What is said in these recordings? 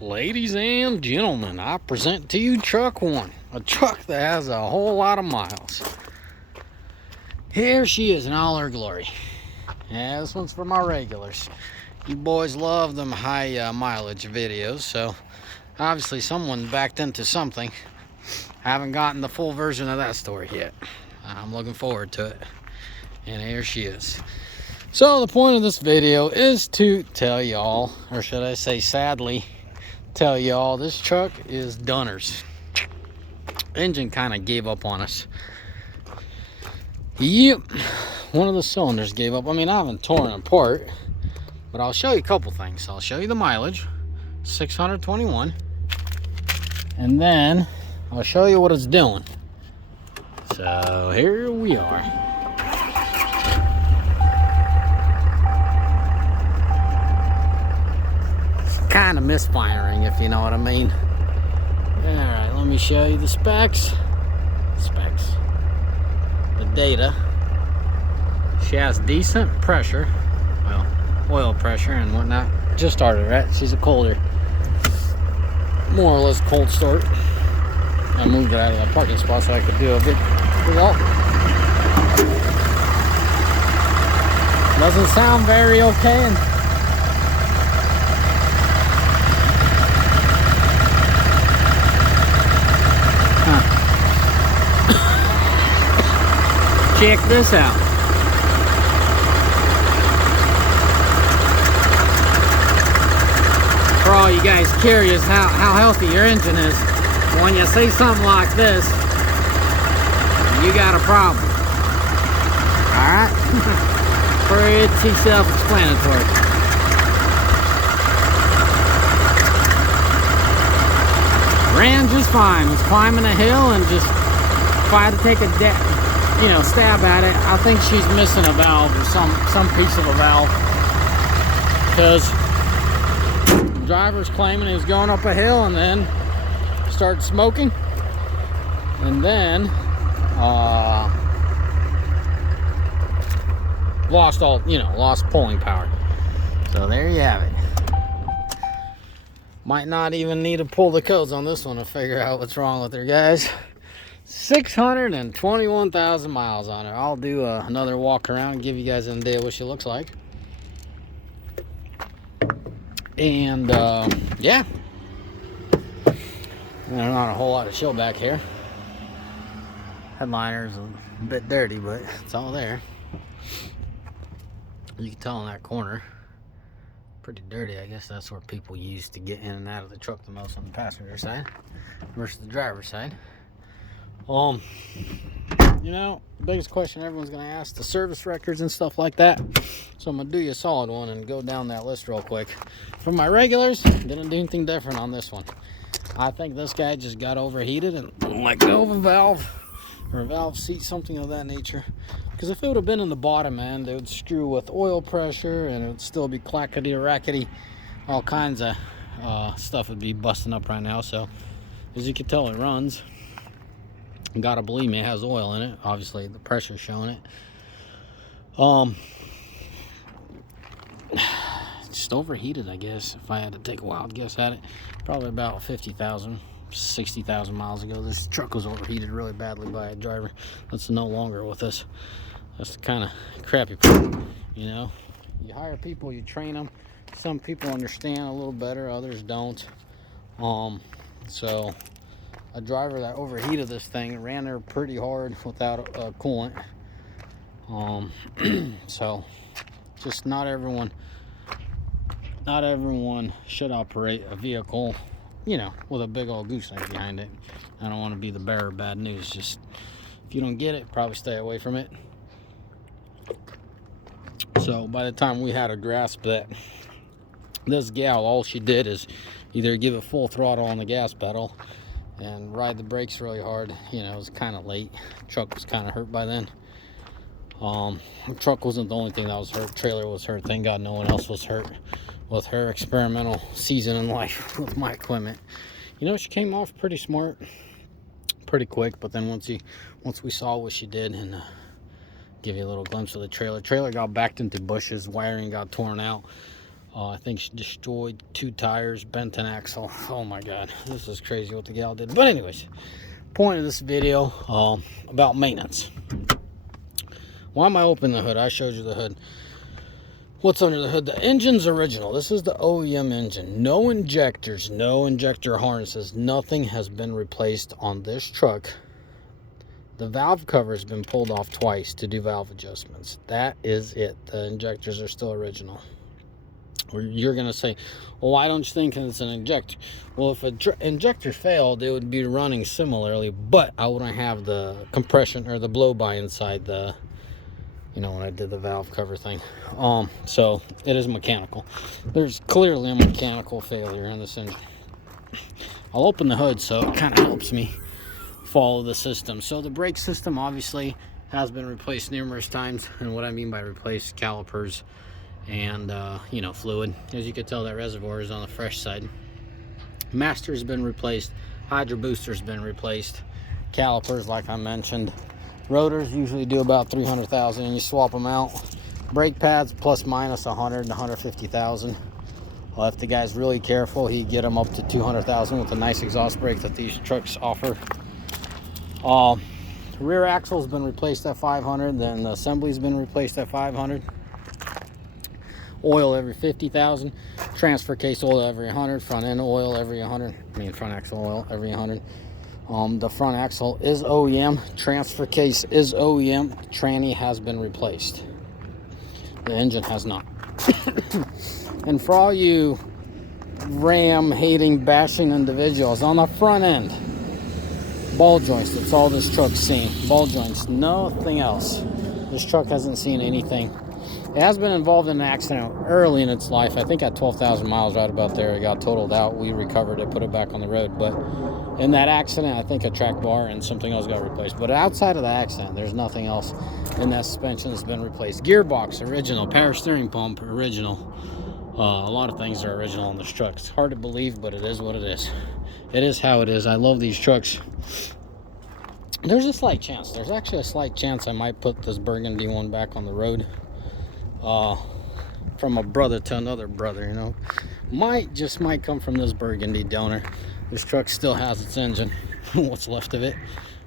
Ladies and gentlemen, I present to you truck one, a truck that has a whole lot of miles. Here she is in all her glory. Yeah, this one's for my regulars. You boys love them high mileage videos, so obviously someone backed into something. I haven't gotten the full version of that story yet. I'm looking forward to it. And here she is. So the point of this video is to tell y'all, or should I say sadly, tell y'all this truck is Dunners. Engine kind of gave up on us. Yep, one of the cylinders gave up. I mean, I haven't torn it apart, but I'll show you a couple things. I'll show you the mileage, 621, and then I'll show you what it's doing. So here we are. Kind of misfiring, if you know what I mean. Alright, let me show you the specs. The data. She has decent pressure, well, oil pressure and whatnot. Just started, right? She's a colder, more or less cold start. I moved it out of the parking spot so I could do a good result. Doesn't sound very okay. And check this out. For all you guys curious how healthy your engine is, when you see something like this, you got a problem. Alright? Pretty self-explanatory. Ran just fine. Was climbing a hill and just if I had to take a stab at it, I think she's missing a valve or some piece of a valve, because the driver's claiming he was going up a hill and then started smoking, and then lost pulling power. So there you have it. Might not even need to pull the codes on this one to figure out what's wrong with her, guys. 621,000 miles on her. I'll do another walk around and give you guys an idea what she looks like. And yeah, there's not a whole lot of show back here. Headliner's a bit dirty, but it's all there. You can tell in that corner, pretty dirty. I guess that's where people use to get in and out of the truck the most, on the passenger side versus the driver's side. The biggest question everyone's gonna ask, the service records and stuff like that. So I'm gonna do you a solid one and go down that list real quick. For my regulars, didn't do anything different on this one. I think this guy just got overheated and let go of a valve or a valve seat, something of that nature. Because if it would have been in the bottom end, it would screw with oil pressure and it would still be clackety rackety. All kinds of stuff would be busting up right now. So as you can tell, it runs. Gotta believe me, it has oil in it. Obviously the pressure's showing it. Just overheated, I guess, if I had to take a wild guess at it. Probably about 50,000, 60,000 miles ago, this truck was overheated really badly by a driver that's no longer with us. That's the kind of crappy part. You hire people, you train them. Some people understand a little better, others don't. So a driver that overheated this thing ran her pretty hard without a coolant. So just not everyone should operate a vehicle, with a big old gooseneck behind it. I don't want to be the bearer of bad news. Just if you don't get it, probably stay away from it. So by the time we had a grasp that this gal, all she did is either give it full throttle on the gas pedal and ride the brakes really hard. It was kind of late. Truck was kind of hurt by then. The truck wasn't the only thing that was hurt. Trailer was hurt. Thank God no one else was hurt with her experimental season in life with my equipment. She came off pretty smart, pretty quick. But then once we saw what she did, and give you a little glimpse of the trailer. Trailer got backed into bushes. Wiring got torn out. I think she destroyed 2 tires, bent an axle. Oh my god, this is crazy what the gal did. But anyways, point of this video, about maintenance. Why am I opening the hood? I showed you the hood. What's under the hood? The engine's original. This is the OEM engine. No injectors, no injector harnesses. Nothing has been replaced on this truck. The valve cover has been pulled off twice to do valve adjustments. That is it. The injectors are still original. You're going to say, well, why don't you think it's an injector? Well, if an injector failed, it would be running similarly, but I wouldn't have the compression or the blow-by inside the, you know, when I did the valve cover thing. So it is mechanical. There's clearly a mechanical failure in this engine. I'll open the hood so it kind of helps me follow the system. So the brake system obviously has been replaced numerous times, and what I mean by replaced, calipers and you know, fluid. As you can tell, that reservoir is on the fresh side. Master's been replaced, hydro booster's been replaced, calipers like I mentioned. Rotors usually do about 300,000 and you swap them out. Brake pads plus minus 100 to 150,000. Well, if the guy's really careful, he get them up to 200,000 with a nice exhaust brake that these trucks offer. Rear axle's been replaced at 500, then the assembly's been replaced at 500. Oil every 50,000. Transfer case oil every 100. Front end oil every 100. I mean, front axle oil every 100. The front axle is OEM. Transfer case is OEM. Tranny has been replaced. The engine has not. And for all you Ram hating, bashing individuals, on the front end, ball joints. That's all this truck's seen. Ball joints, nothing else. This truck hasn't seen anything. It has been involved in an accident early in its life. I think at 12,000 miles, right about there, it got totaled out. We recovered it, put it back on the road. But in that accident, I think a track bar and something else got replaced. But outside of the accident, there's nothing else in that suspension that's been replaced. Gearbox, original. Power steering pump, original. A lot of things are original on this truck. It's hard to believe, but it is what it is. It is how it is. I love these trucks. There's a slight chance. There's actually a slight chance I might put this burgundy one back on the road. From a brother to another brother, you know. Might come from this burgundy donor. This truck still has its engine, what's left of it.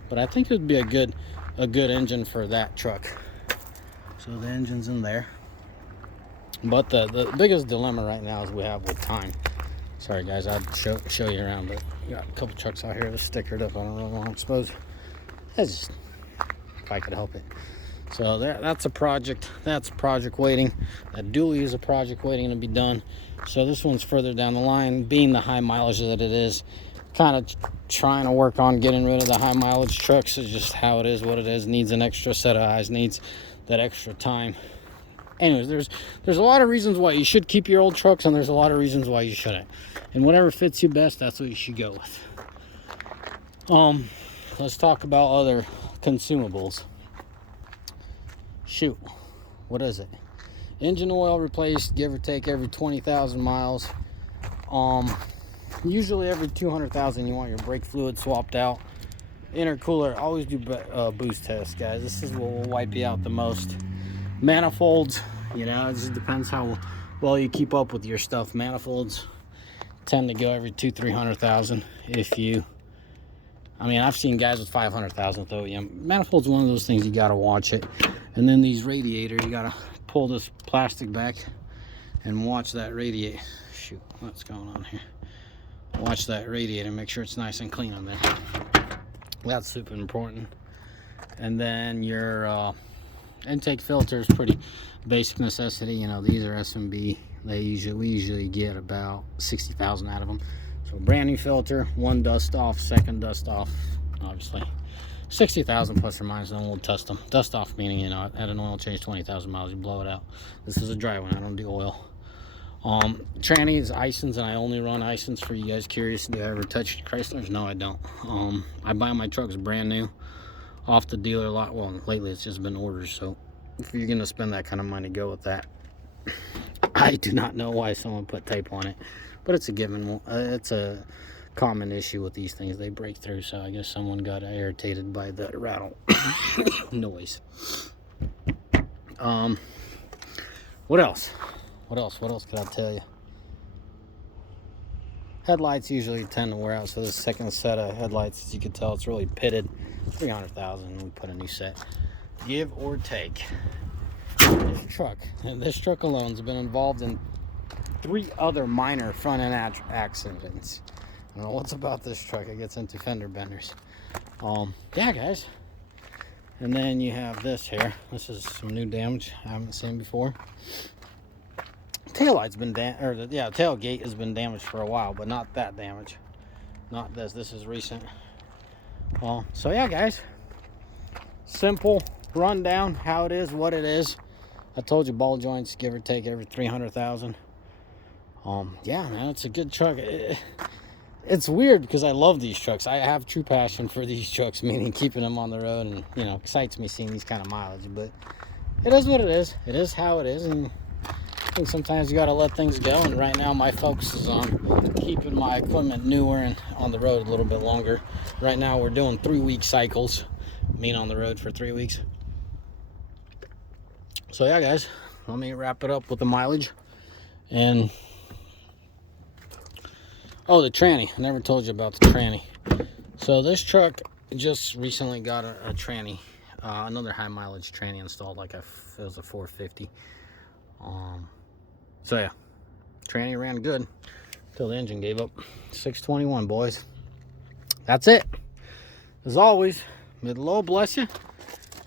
But I think it would be a good engine for that truck. So the engine's in there. But the biggest dilemma right now is we have with time. Sorry guys, I'd show you around, but we got a couple trucks out here that's stickered up. I don't really want to expose. That's just, if I could help it. So that's a project. That's a project waiting. That dually is a project waiting to be done. So this one's further down the line, being the high mileage that it is. Kind of trying to work on getting rid of the high mileage trucks. It's just how it is, what it is. Needs an extra set of eyes. Needs that extra time. Anyways, there's a lot of reasons why you should keep your old trucks, and there's a lot of reasons why you shouldn't. And whatever fits you best, that's what you should go with. Let's talk about other consumables. Shoot, what is it? Engine oil replaced, give or take, every 20,000 miles. Usually every 200,000 you want your brake fluid swapped out. Intercooler, always do boost tests, guys. This is what will wipe you out the most. Manifolds, you know, it just depends how well you keep up with your stuff. Manifolds tend to go every 200,000-300,000 if you, I mean, I've seen guys with 500,000 though. Yeah, manifold's one of those things, you gotta watch it. And then these radiator, you gotta pull this plastic back and watch that radiator. Shoot, what's going on here? Watch that radiator, make sure it's nice and clean on there. That's super important. And then your intake filter is pretty basic necessity. You know, these are SMB. We usually get about 60,000 out of them. So brand new filter, one dust off, second dust off, obviously 60,000 plus or minus. Then we'll test them. Dust off meaning, you know, at an oil change 20,000 miles, you blow it out. This is a dry one. I don't do oil. Tranny is Isons, and I only run Isons. For you guys curious, do I ever touch Chryslers? No, I don't. I buy my trucks brand new off the dealer lot. Well, lately it's just been orders, so if you're gonna spend that kind of money, go with that. I do not know why someone put tape on it, but it's a given. It's a common issue with these things, they break through. So I guess someone got irritated by the rattle noise. What else What else could I tell you? Headlights usually tend to wear out, so this second set of headlights, as you can tell, it's really pitted. 300,000, we put a new set. Give or take. This truck alone has been involved in 3 other minor front end accidents. I don't know what's about this truck. It gets into fender benders. Yeah, guys. And then you have this here. This is some new damage I haven't seen before. Taillight's been tailgate has been damaged for a while, but not that damage. Not this. This is recent. So yeah, guys. Simple rundown, how it is, what it is. I told you ball joints, give or take, every 300,000. Yeah, man, it's a good truck. It's weird because I love these trucks. I have true passion for these trucks, meaning keeping them on the road, and excites me seeing these kind of mileage. But it is what it is. It is how it is, and I think sometimes you got to let things go. And right now, my focus is on keeping my equipment newer and on the road a little bit longer. Right now, we're doing 3-week cycles, being on the road for 3 weeks. So yeah, guys, let me wrap it up with the mileage. And the tranny. I never told you about the tranny. So this truck just recently got a tranny, another high mileage tranny installed. It was a 450. So yeah, tranny ran good till the engine gave up. 621, boys. That's it. As always, may the Lord bless you.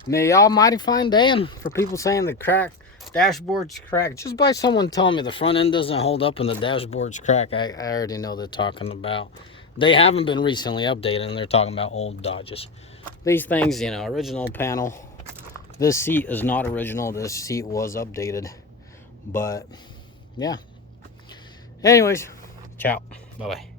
May Almighty find day. And for people saying the dashboard's cracked, just by someone telling me the front end doesn't hold up and the dashboard's cracked, I already know they're talking about. They haven't been recently updated, and they're talking about old Dodges. These things, original panel. This seat is not original. This seat was updated. But yeah. Anyways, ciao. Bye-bye.